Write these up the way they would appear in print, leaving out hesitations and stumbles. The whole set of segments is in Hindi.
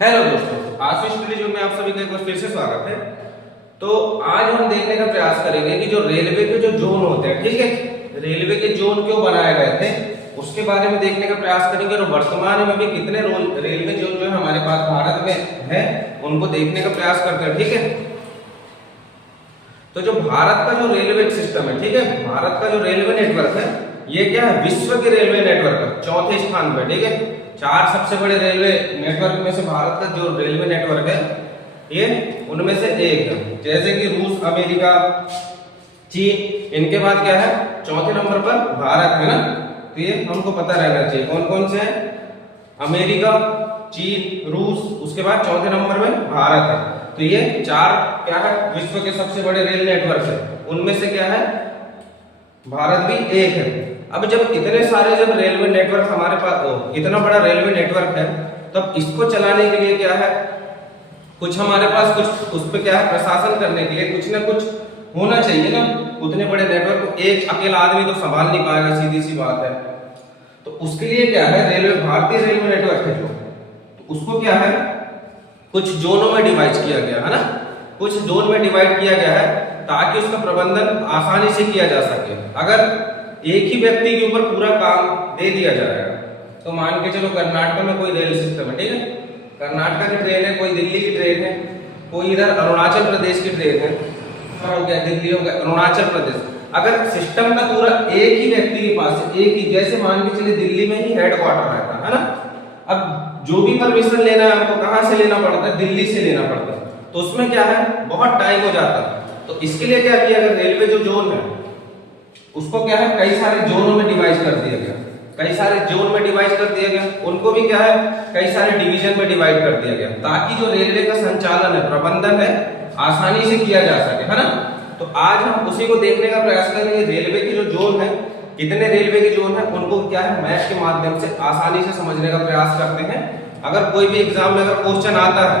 हेलो दोस्तों, आशीष टेलीविजन में आप सभी का एक बार फिर से स्वागत है। तो आज हम देखने का प्रयास करेंगे कि जो रेलवे के जो जोन होते हैं, ठीक है, रेलवे के जोन क्यों बनाए गए थे उसके बारे में देखने का प्रयास करेंगे और वर्तमान में भी कितने रेलवे जोन जो है हमारे पास भारत में है उनको देखने का प्रयास करते हैं, ठीक है। तो जो भारत का जो रेलवे सिस्टम है, ठीक है, भारत का जो रेलवे नेटवर्क है ये क्या है, विश्व के रेलवे नेटवर्क है चौथे स्थान पर, ठीक है। चार सबसे बड़े रेलवे नेटवर्क में से भारत का जो रेलवे नेटवर्क है ये उनमें से एक है। जैसे कि रूस, अमेरिका, चीन, इनके बाद क्या है, चौथे नंबर पर भारत है ना। तो ये हमको पता रहना चाहिए कौन कौन से हैं, अमेरिका, चीन, रूस, उसके बाद चौथे नंबर में भारत है। तो ये चार क्या है, विश्व के सबसे बड़े रेल नेटवर्क है, उनमें से क्या है, भारत भी एक है। अब जब इतने सारे जब रेलवे नेटवर्क हमारे पास, इतना बड़ा रेलवे नेटवर्क है, तब इसको चलाने के लिए क्या है, कुछ हमारे पास कुछ उस पे क्या है, प्रशासन करने के लिए कुछ ना कुछ होना चाहिए ना। उतने बड़े नेटवर्क को एक अकेला आदमी तो संभाल नहीं पाएगा, सीधी सी बात है। तो उसके लिए क्या है, रेलवे, भारतीय रेलवे नेटवर्क है जो, तो उसको क्या है, कुछ जोनों में डिवाइड किया गया है ना, कुछ जोन में डिवाइड किया गया है ताकि उसका प्रबंधन आसानी से किया जा सके। अगर एक ही व्यक्ति के ऊपर पूरा काम दे दिया जाएगा तो मान के चलो कर्नाटक में कोई रेल सिस्टम है, ठीक है, कर्नाटक की ट्रेन है, कोई दिल्ली की ट्रेन है, कोई इधर अरुणाचल प्रदेश की ट्रेन है, हो गया दिल्ली, हो गया अरुणाचल प्रदेश। अगर सिस्टम का पूरा एक ही व्यक्ति के पास, एक ही, जैसे मान के चलिए दिल्ली में ही हेडक्वार्टर रहता है ना, अब जो भी परमिशन लेना है हमको कहां से लेना पड़ता है, दिल्ली से लेना पड़ता है। तो उसमें क्या है, बहुत टाइम हो जाता है। तो इसके लिए क्या किया, अगर रेलवे जो जोन है उसको क्या है, कई सारे जोनों में डिवाइड कर दिया गया, कई सारे जोन में डिवाइड कर दिया गया, उनको भी क्या है, कई सारे डिवीजन में डिवाइड कर दिया गया ताकि जो रेलवे का संचालन है, प्रबंधन है, आसानी से किया जा सके, है ना। तो आज हम उसी को देखने का प्रयास करेंगे, रेलवे के जो जोन है, कितने रेलवे के जोन है, उनको क्या है, मैप के माध्यम से आसानी से समझने का प्रयास करते हैं। अगर कोई भी एग्जाम में अगर क्वेश्चन आता है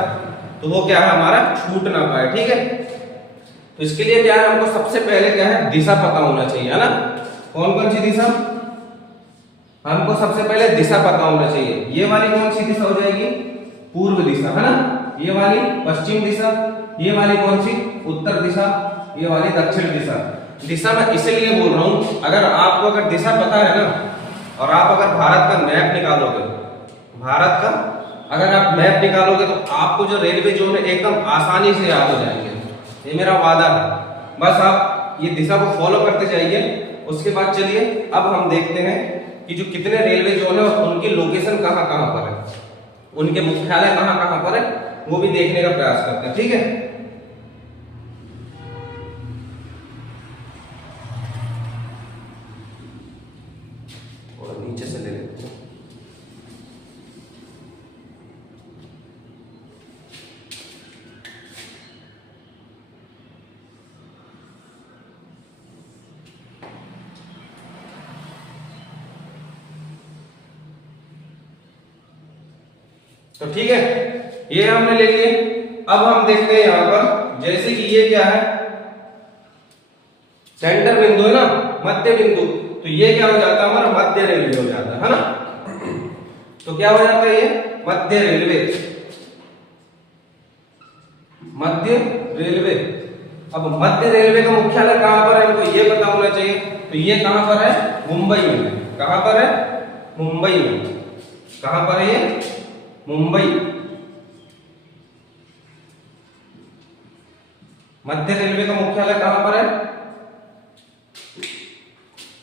तो वो क्या है, हमारा छूट ना पाए, ठीक है। तो इसके लिए क्या है, हमको सबसे पहले क्या है, दिशा पता होना चाहिए, है ना। कौन कौन सी दिशा, हमको सबसे पहले दिशा पता होना चाहिए। ये वाली कौन सी दिशा हो जाएगी, पूर्व दिशा, है ना। ये वाली पश्चिम दिशा, ये वाली कौन सी, उत्तर दिशा, ये वाली दक्षिण दिशा। दिशा मैं इसलिए बोल रहा हूं, अगर आपको अगर दिशा पता है ना, और आप अगर भारत का मैप निकालोगे, भारत का अगर आप मैप निकालोगे तो आपको जो रेलवे जोन है एकदम आसानी से याद हो जाएंगे, ये मेरा वादा है। बस आप ये दिशा को फॉलो करते जाइए। उसके बाद चलिए अब हम देखते हैं कि जो कितने रेलवे जोन है और उनकी लोकेशन कहां कहां पर है, उनके मुख्यालय कहां कहां पर है, वो भी देखने का प्रयास करते हैं, ठीक है। और नीचे से ले लेते हैं। तो ठीक है, ये हमने ले लिए। अब हम देखते हैं यहां पर, जैसे कि ये क्या है, सेंटर बिंदु है ना, मध्य बिंदु, तो ये क्या हो जाता है, हमारा मध्य रेलवे हो जाता है ना। तो क्या हो जाता है, ये मध्य रेलवे, मध्य रेलवे। अब मध्य रेलवे का मुख्यालय कहां पर है, हमको ये पता होना चाहिए। तो ये कहां पर है, मुंबई में। कहां पर है, मुंबई में। कहां पर है ये, मुंबई। मध्य रेलवे का मुख्यालय कहां पर है,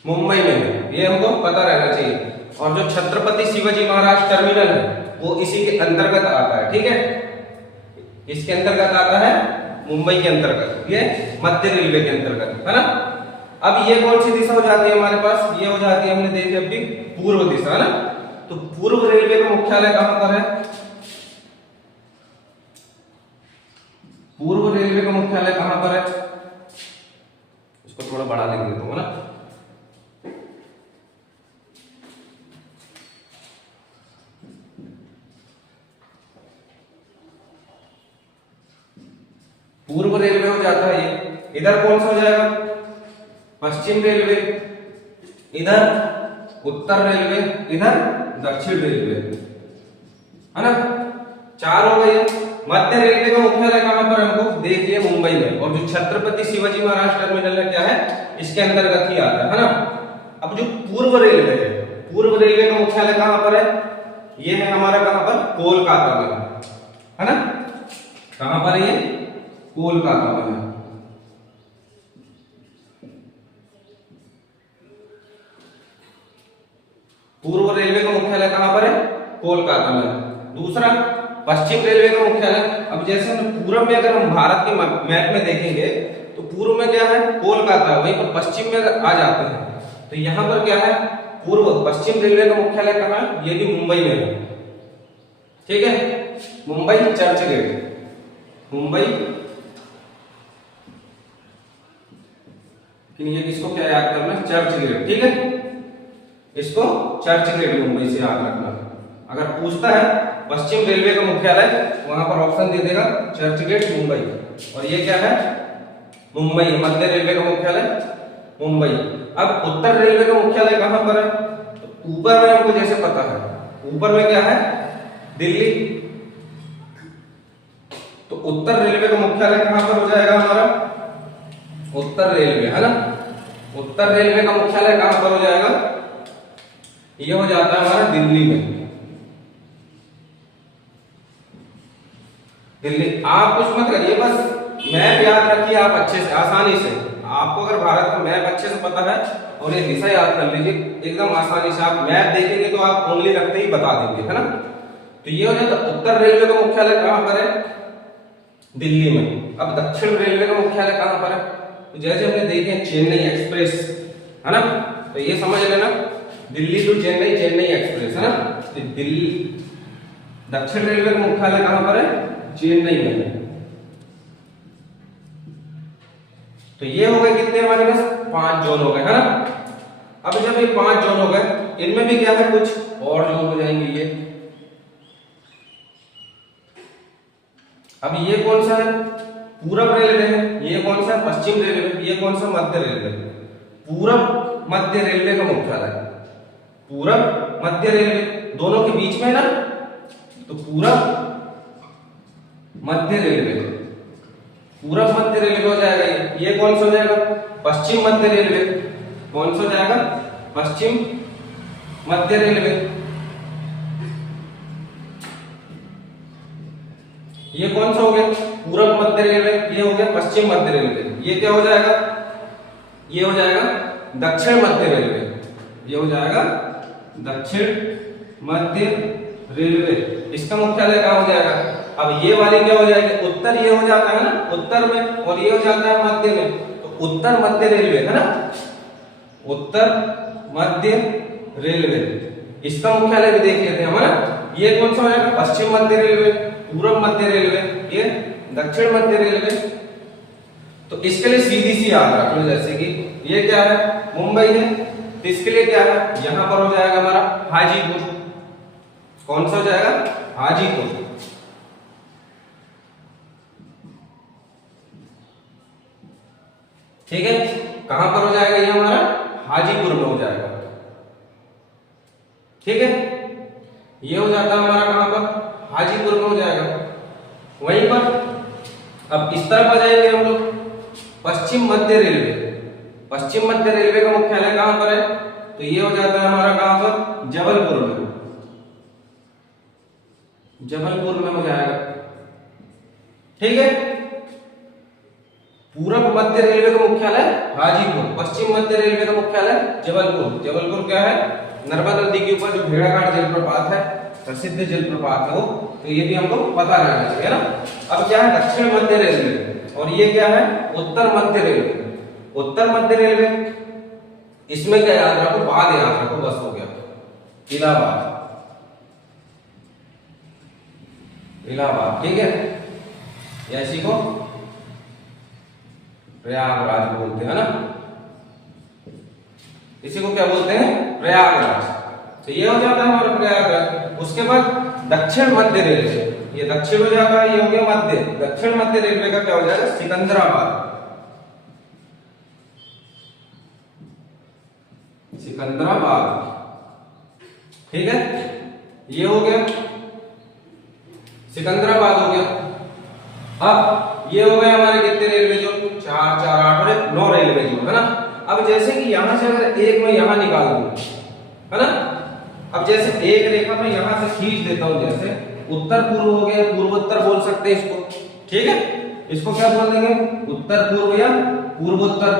मुंबई में, ये हमको पता रहना चाहिए। और जो छत्रपति शिवाजी महाराज टर्मिनल है वो इसी के अंतर्गत आता है, ठीक है, इसके अंतर्गत आता है, मुंबई के अंतर्गत, ये मध्य रेलवे के अंतर्गत, है ना। अब ये कौन सी दिशा हो जाती है हमारे पास, ये हो जाती है, हमने देखी अभी, पूर्व दिशा, है ना। तो पूर्व रेलवे का मुख्यालय कहां पर है, पूर्व रेलवे का मुख्यालय कहां पर है, इसको थोड़ा बड़ा लिख देता हूं, है ना। पूर्व रेलवे हो जाता है ये, इधर कौन सा हो जाएगा, पश्चिम रेलवे, इधर उत्तर रेलवे, इधर दक्षिण रेलवे, है ना। 4 हो गई। मध्य रेलवे का मुख्यालय कहां पर है, हमको देखिए मुंबई में, और जो छत्रपति शिवाजी महाराज टर्मिनल है क्या है, इसके अंतर्गत ही आता है ना। अब जो पूर्व रेलवे है, पूर्व रेलवे का मुख्यालय कहां पर है, ये है हमारा कहां पर, कोलकाता में है ना। कहां पर है ये, कोलकाता में है। पूर्व रेलवे का मुख्यालय कहां पर है, कोलकाता में। दूसरा पश्चिम रेलवे का मुख्यालय, अब जैसे हम पूर्व में अगर हम भारत के मैप में देखेंगे तो पूर्व में क्या है, कोलकाता, वहीं पर पश्चिम में आ जाते हैं तो यहां पर क्या है, पूर्व पश्चिम रेलवे का मुख्यालय कहां है, ये भी मुंबई में है। ठीक है, मुंबई चर्च गेट, मुंबई, ये इसको क्या याद करना है, चर्च गेट। ठीक है, इसको चर्च गेट मुंबई से याद रखना। अगर पूछता है पश्चिम रेलवे का मुख्यालय, वहां पर ऑप्शन दे देगा चर्च गेट मुंबई, और ये क्या है, मुंबई। मध्य रेलवे का मुख्यालय मुंबई। अब उत्तर रेलवे का मुख्यालय कहां पर है, तो ऊपर में हमको जैसे पता है, ऊपर में क्या है, दिल्ली। तो उत्तर रेलवे का मुख्यालय कहां पर हो जाएगा हमारा, उत्तर रेलवे है ना। उत्तर रेलवे का मुख्यालय कहां पर हो जाएगा, ये हो जाता है हमारा दिल्ली में, दिल्ली। आप कुछ मत करिए, बस मैप याद रखिए आप अच्छे से, आसानी से। आपको अगर भारत का मैप अच्छे से पता है और ये दिशा याद कर लीजिए एकदम आसानी से, आप मैप देखेंगे तो आप उंगली रखते ही बता देंगे, है ना। तो ये हो जाता है उत्तर रेलवे का मुख्यालय कहां पर है, दिल्ली में। अब दक्षिण रेलवे का मुख्यालय कहां पर है, तो जैसे हमने देखे चेन्नई एक्सप्रेस है ना, तो ये समझ लेना दिल्ली टू चेन्नई, चेन्नई एक्सप्रेस है ना। तो दिल्ली, दक्षिण रेलवे का मुख्यालय कहां पर है, चेन्नई में है। तो ये हो गए कितने हमारे पास, 5 जोन हो गए है ना। अब जब ये 5 जोन हो गए, इनमें भी क्या है, कुछ और जोन हो जाएंगे ये। अब ये कौन सा है, पूरब रेलवे है, ये कौन सा, पश्चिम रेलवे, ये कौन सा, मध्य रेलवे। पूरब मध्य रेलवे का मुख्यालय, पूरब मध्य रेलवे दोनों के बीच में है ना, तो पूरब मध्य रेलवे, पूरब मध्य रेलवे हो जाएगा ये कौन सा हो जाएगा, पश्चिम मध्य रेलवे। कौन सा हो जाएगा, पश्चिम मध्य रेलवे। ये कौन सा हो गया, पूरब मध्य रेलवे, ये हो गया पश्चिम मध्य रेलवे। ये क्या हो जाएगा, ये हो जाएगा दक्षिण मध्य रेलवे, ये हो जाएगा दक्षिण मध्य रेलवे। इसका मुख्यालय कहां हो जाएगा, अब ये वाली क्या हो जाएगी, उत्तर, ये हो जाता है ना उत्तर में, और ये हो जाता है मध्य में, तो उत्तर मध्य रेलवे है ना, उत्तर मध्य रेलवे। इसका मुख्यालय भी देख लेते हैं हम ना। ये कौन सा हो जाएगा, पश्चिम मध्य रेलवे, पूर्व मध्य रेलवे, ये दक्षिण मध्य रेलवे। तो इसके लिए सीधी सी याद रख लो, जैसे कि ये क्या है, मुंबई है, तो इसके लिए क्या है, यहां पर हो जाएगा हमारा हाजीपुर। कौन सा हो जाएगा, हाजीपुर। ठीक है, कहां पर हो जाएगा ये हमारा, हाजीपुर में हो जाएगा। ठीक है, ये हो जाता है हमारा कहां पर, हाजीपुर में हो जाएगा। वहीं पर अब इस तरफ आ जाएंगे हम लोग, पश्चिम मध्य रेलवे। पश्चिम मध्य रेलवे का मुख्यालय कहां पर है, तो ये हो जाता है हमारा कहां पर, जबलपुर में, जबलपुर में हो जाएगा। ठीक है, पूरब मध्य रेलवे का मुख्यालय हाजीपुर, पश्चिम मध्य रेलवे का मुख्यालय जबलपुर। जबलपुर क्या है, नर्मदा नदी के ऊपर जो भेड़ाघाट जलप्रपात है, प्रसिद्ध जलप्रपात है वो, तो ये भी हमको पता रहना चाहिए ना। अब क्या है, दक्षिण मध्य रेलवे, और ये क्या है, उत्तर मध्य रेलवे। उत्तर मध्य रेलवे, इसमें क्या याद रखो, बाद याद रखो, बस हो गया, इलाहाबाद, इलाहाबाद। ठीक है, या इसी को प्रयागराज बोलते हैं ना, इसी को क्या बोलते हैं, प्रयागराज। तो ये हो जाता है हमारा प्रयागराज। उसके बाद दक्षिण मध्य रेलवे, ये दक्षिण हो जाता है, ये हो गया मध्य। दक्षिण मध्य रेलवे का क्या हो जाएगा, सिकंदराबाद, सिकंदराबाद। ठीक है, ये हो गया सिकंदराबाद हो गया। अब ये हो गए हमारे कितने रेलवे जोन, 4 4 8 और 9 रेलवे जोन, है ना। अब जैसे कि यहां से अगर एक मैं यहां निकाल दूं, है ना, अब जैसे एक रेखा मैं यहां से खींच देता हूं, जैसे उत्तर पूर्व हो गया, पूर्वोत्तर बोल सकते हैं इसको, ठीक है। इसको क्या बोल देंगे, उत्तर पूर्व या पूर्वोत्तर।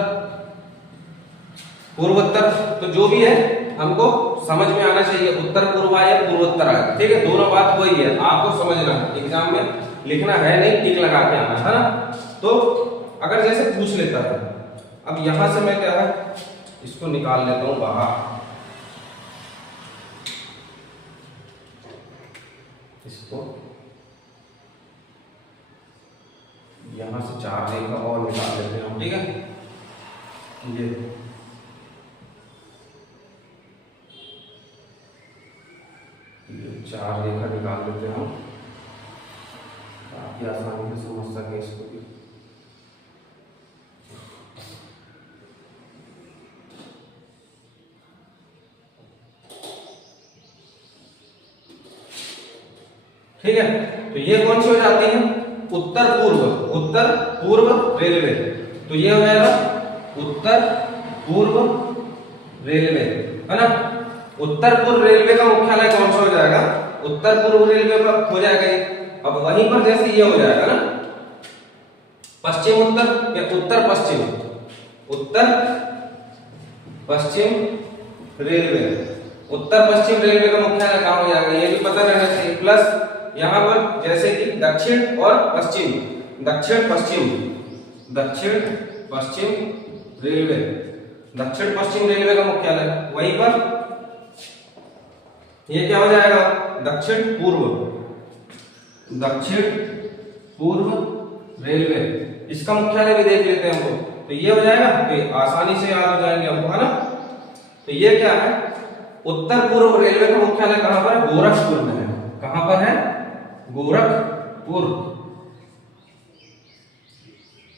पूर्वोत्तर तो जो भी है हमको समझ में आना चाहिए, उत्तर पूर्व या पूर्वोत्तर आए, ठीक है। दोनों बात वही है, आपको समझना है, एग्जाम में लिखना है नहीं, टिक लगा के आना है ना। तो अगर जैसे पूछ लेता है, अब यहां से मैं क्या है इसको निकाल लेता हूं बाहर, इसको यहां से 4 रेखा और निकाल लेते हैं हम, ठीक है। ये 4 रेखा निकाल लेते हैं हम, काफी आसानी से समझ सके इसको भी। ठीक है, तो ये कौन सी हो जाती है, उत्तर पूर्व रेलवे। तो ये हो जाएगा उत्तर पूर्व रेलवे, है ना। उत्तर पूर्व रेलवे का मुख्यालय कौन सा हो जाएगा, उत्तर पूर्व रेलवे पर हो जाएगा ये। अब वहीं पर जैसे ये हो जाएगा ना, पश्चिम उत्तर या उत्तर पश्चिम रेलवे। उत्तर पश्चिम रेलवे का मुख्यालय कहां हो जाएगा, ये भी पता रहना चाहिए। प्लस यहां पर जैसे कि दक्षिण और पश्चिम, दक्षिण पश्चिम रेलवे, दक्षिण पश्चिम रेलवे का मुख्यालय वहीं पर, ये क्या हो जाएगा, दक्षिण पूर्व रेलवे। इसका मुख्यालय भी देख लेते हैं हमको, तो ये हो जाएगा, तो आसानी से याद हो जाएंगे हमको, है ना। तो ये क्या है, उत्तर पूर्व रेलवे का मुख्यालय कहां पर है, गोरखपुर में है। कहां पर है,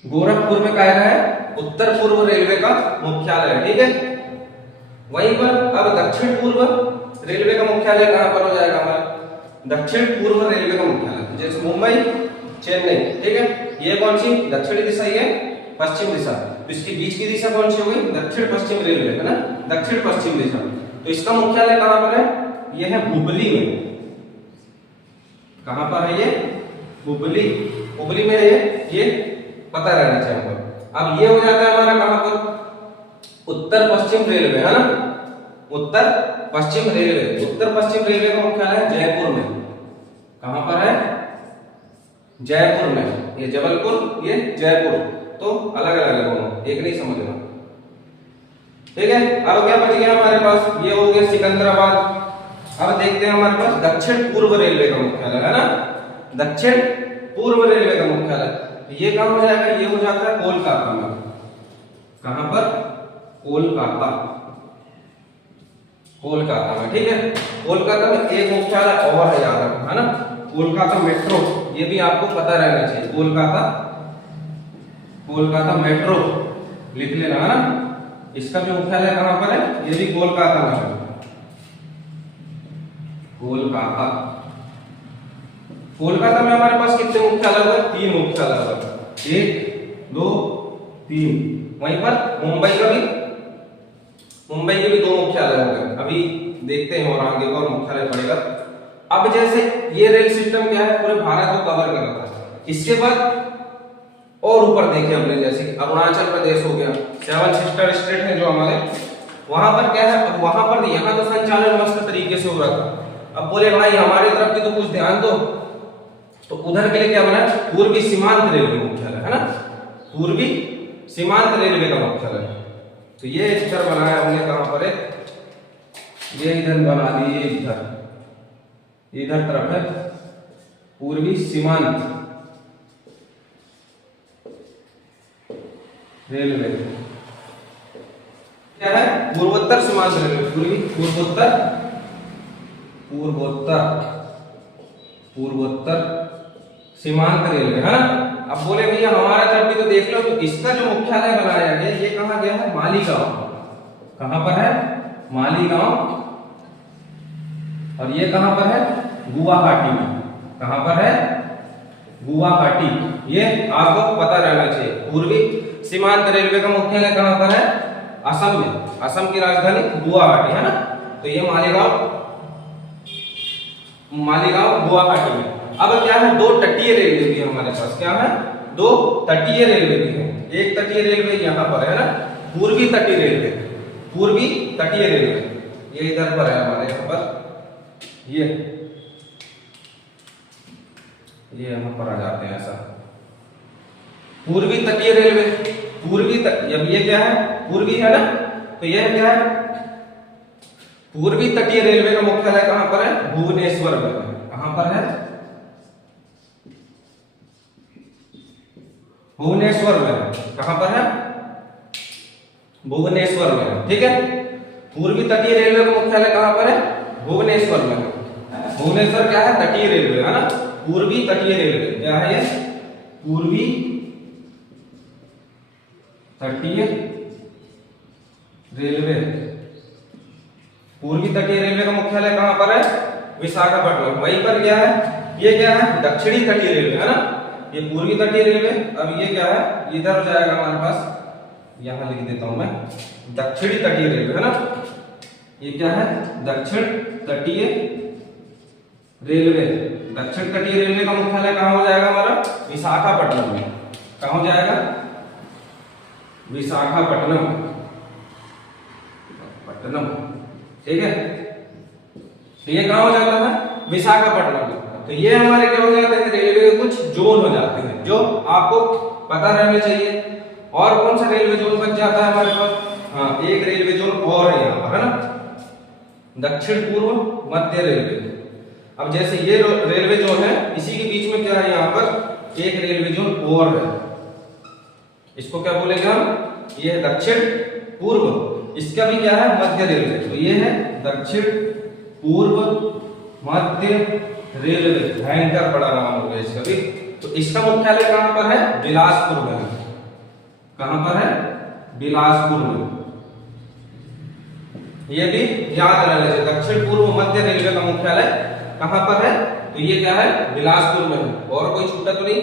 गोरखपुर में क्या है, उत्तर पूर्व रेलवे का मुख्यालय है, ठीक है। वहीं पर अब दक्षिण पूर्व रेलवे का मुख्यालय कहां पर हो जाएगा हमारा, दक्षिण पूर्व रेलवे का मुख्यालय, जैसे मुंबई, चेन्नई, ठीक है। ये कौन सी दक्षिणी दिशा, ये पश्चिम दिशा, तो इसके बीच की दिशा कौन सी हो गई, दक्षिण पश्चिम रेलवे, है ना, दक्षिण पश्चिम दिशा। तो इसका मुख्यालय कहां पर है, ये है हुबली में। कहां पर है ये, हुबली में है ये पता रहना चाहिए हमको। अब ये हो जाता है हमारा कहां पर, उत्तर पश्चिम रेलवे, है ना, उत्तर पश्चिम रेलवे का मुख्यालय जयपुर में। कहां पर है, जयपुर में। ये जबलपुर, ये जयपुर, तो अलग अलग है दोनों, एक नहीं समझना, ठीक है। अब क्या बच गया हमारे पास, ये हो गया सिकंदराबाद। अब देखते हैं हमारे पास दक्षिण पूर्व रेलवे का मुख्यालय, है ना, दक्षिण पूर्व रेलवे का मुख्यालय। ये कहां हो जाएगा, ये हो जाता है कोलकाता में। कहां पर, कोलकाता में, ठीक है। कोलकाता में एक मुख्यालय और है, याद रखना, है ना, कोलकाता मेट्रो, ये भी आपको पता रहना चाहिए, कोलकाता मेट्रो लिख लेना, है ना। इसका भी मुख्यालय कहां पर है, ये भी कोलकाता में है, कोलकाता में हमारे पास कितने मुख्यालय हुए, 3 मुख्यालय हुए, 1 2 3। वहीं पर मुंबई के भी 2 मुख्यालय हो गए। अभी देखते हैं और आगे और मुख्यालय पड़ेगा। अब जैसे ये रेल सिस्टम क्या है, पूरे भारत को कवर कर रहा था। इसके बाद और ऊपर देखे हमने, जैसे कि अरुणाचल प्रदेश हो गया, 7 सिस्टर स्टेट है जो हमारे, वहां पर क्या है, वहां पर यहाँ तो संचालन मस्त तरीके से हो रहा था। अब बोले भाई हमारी तरफ भी तो कुछ ध्यान दो, तो उधर के लिए क्या बना, पूर्वी सीमांत रेलवे मुख्यालय, है ना, पूर्वी सीमांत रेलवे का मुख्यालय। तो ये स्तर बनाया हमने कहां पर है, ये इधर बना दिए, इधर तरफ है पूर्वी सीमांत रेलवे, क्या है, पूर्वोत्तर सीमांत रेलवे, पूर्वोत्तर सीमांत रेलवे, है ना। अब बोले भैया हमारा तरफ भी तो देख लो, तो इसका जो मुख्यालय बनाया गया, ये कहां गया है, मालीगांव। कहां पर है, मालीगांव। और ये कहां पर है, गुवाहाटी में, कहां पर है? गुवाहाटी। ये आपको पता रहना चाहिए। पूर्वी सीमांत रेलवे का मुख्यालय कहां पर है? असम में। असम की राजधानी गुवाहाटी है ना। तो ये मालीगांव गुवाहाटी में। अब क्या है, दो तटीय रेलवे भी हमारे पास। क्या है? दो तटीय रेलवे भी है। एक तटीय रेलवे यहाँ पर है ना, पूर्वी तटीय रेलवे। पूर्वी तटीय रेलवे ये इधर पर है हमारे यहाँ पर। ये यहाँ पर आ जाते हैं ऐसा। पूर्वी तटीय रेलवे, अब ये क्या है? पूर्वी है ना, तो यह क्या है? पूर्वी तटीय रेलवे का मुख्यालय कहां पर है? भुवनेश्वर में। कहां पर है? भुवनेश्वर में। कहां पर है? भुवनेश्वर में। ठीक है, पूर्वी तटीय रेलवे का मुख्यालय कहां पर है? भुवनेश्वर में। भुवनेश्वर क्या है? तटीय रेलवे है ना, पूर्वी तटीय रेलवे। क्या है ये? पूर्वी तटीय रेलवे। पूर्वी तटीय रेलवे का मुख्यालय कहां पर है? विशाखापट्टनम। वहीं पर क्या है? ये क्या है? दक्षिणी तटीय रेलवे है ना। ये पूर्वी तटीय रेलवे। अब ये क्या है? इधर हो जाएगा हमारे पास, यहां लिख देता हूं मैं, दक्षिणी तटीय रेलवे है ना। ये क्या है? दक्षिण तटीय रेलवे। दक्षिण तटीय रेलवे का मुख्यालय कहां हो जाएगा हमारा? विशाखापट्टनम में। कहां हो जाएगा? विशाखापट्टनम। पट्टनम। ठीक है, तो ये कहां हो जाता है? विशाखापट्टनम में। तो ये हमारे क्या हो जाते हैं? रेलवे के कुछ जोन हो जाते हैं जो आपको पता रहना चाहिए। और कौन सा रेलवे जोन बच जाता है हमारे पास? हाँ, एक रेलवे जोन और है यहाँ पर है ना, दक्षिण पूर्व मध्य रेलवे। अब जैसे ये रेलवे जोन है, इसी के बीच में क्या है? यहाँ पर एक रेलवे जोन और है। इसको क्या बोलेंगे हम? ये है दक्षिण पूर्व। इसका भी क्या है? मध्य रेलवे। तो ये है दक्षिण पूर्व मध्य रेलवे। भयंकर बड़ा नाम हो गया इसका भी। तो इसका मुख्यालय कहां पर है? बिलासपुर में। कहां पर है? बिलासपुर में। ये भी याद रहना चाहिए। दक्षिण पूर्व मध्य रेलवे का मुख्यालय कहां पर है? तो ये क्या है? बिलासपुर में है। और कोई छूटा तो नहीं?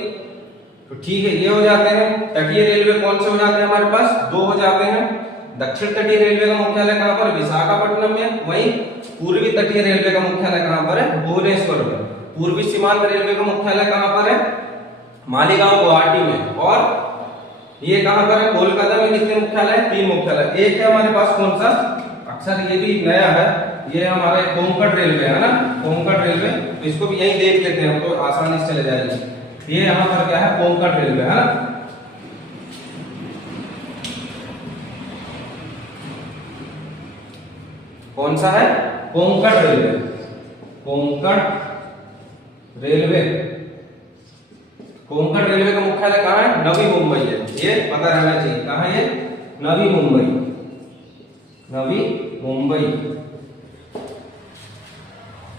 तो ठीक है, ये हो जाते हैं। तटीय रेलवे कौन से हो जाते हैं हमारे पास? दो हो जाते हैं। दक्षिण तटीय रेलवे का मुख्यालय कहां पर? विशाखापट्टनम में। वहीं पूर्वी तटीय रेलवे का मुख्यालय कहां पर है? भुवनेश्वर में। पूर्वी सीमांत रेलवे का मुख्यालय कहां पर है? मालीगांव गुवाहाटी में। और ये कहां पर है? कोलकाता में। कितने मुख्यालय? 3 मुख्यालय। एक है हमारे पास कौन सा? अक्सर ये भी नया है, ये हमारे कोंकण रेलवे है ना, कोंकण रेलवे। तो इसको भी यही देख लेते हैं हम, तो आसानी से चले जाएगी। ये यहाँ पर क्या है? कोंकण रेलवे है ना। कौन सा है? Konkan railway. Konkan railway. Konkan railway का मुख्यालय कहाँ है? नवी मुंबई है। ये पता रहना चाहिए। कहाँ है ये? नवी मुंबई। नवी मुंबई।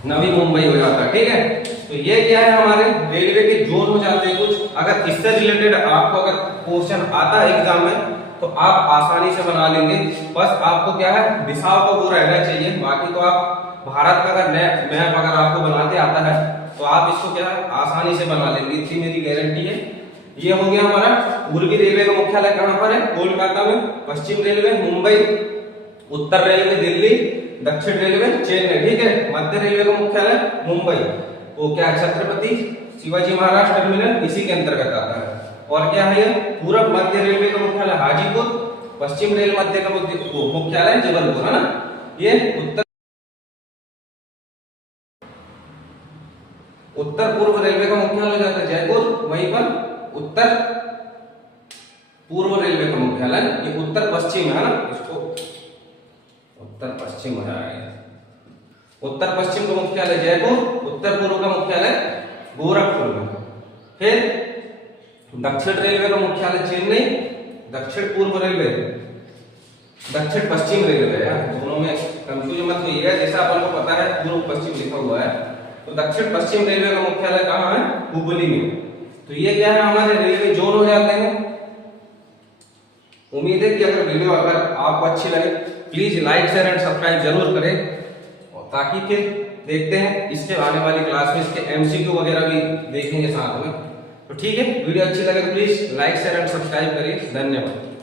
नवी मुंबई हो जाता है। ठीक है, तो ये क्या है? हमारे रेलवे के जोन हो जाते हैं कुछ। अगर इससे रिलेटेड आपको अगर क्वेश्चन आता है एग्जाम में, तो आप आसानी से बना लेंगे। बस आपको क्या है? दिशाओं को वो रहना चाहिए। बाकी तो आप भारत का अगर मैप अगर आपको बनाते आता है, तो आप इसको क्या है? आसानी से बना लेंगे, इतनी मेरी गारंटी है। ये हो गया हमारा पूर्वी रेलवे का मुख्यालय कहां पर है? कोलकाता में। पश्चिम रेलवे मुंबई। उत्तर रेलवे दिल्ली। दक्षिण रेलवे चेन्नई। ठीक है, मध्य रेलवे का मुख्यालय मुंबई। वो क्या है? छत्रपति शिवाजी महाराज टर्मिनल, इसी के अंतर्गत आता है। और क्या है ये? पूर्व मध्य रेलवे का मुख्यालय हाजीपुर। पश्चिम रेल मध्य का मुख्यालय जबलपुर है ना। ये उत्तर पूर्व रेलवे का मुख्यालय हो जाता है जयपुर। वहीं पर उत्तर पूर्व रेलवे का मुख्यालय, ये उत्तर पश्चिम है ना, इसको उत्तर पश्चिम हो जाएगा। उत्तर पश्चिम का मुख्यालय जयपुर। उत्तर पूर्व का मुख्यालय गोरखपुर में। फिर दक्षिण रेलवे का मुख्यालय चेन्नई। दक्षिण पूर्व रेलवे, दक्षिण पश्चिम रेलवे है, दोनों में कंफ्यूज मत होइएगा। जैसा अपन को पता है पूर्व पश्चिम लिखा हुआ है, तो दक्षिण पश्चिम रेलवे का मुख्यालय कहां है? हुबली में। तो ये क्या है? हमारे रेलवे जोन हो जाते हैं। उम्मीद है कि अगर वीडियो अगर आपको अच्छी लगे, please like share and subscribe जरूर करें, ताकि फिर देखते हैं इसके आने वाली क्लास में इसके एमसीक्यू वगैरह भी देखेंगे साथ में। तो ठीक है, वीडियो अच्छी लगे तो please like share and subscribe करिए। धन्यवाद।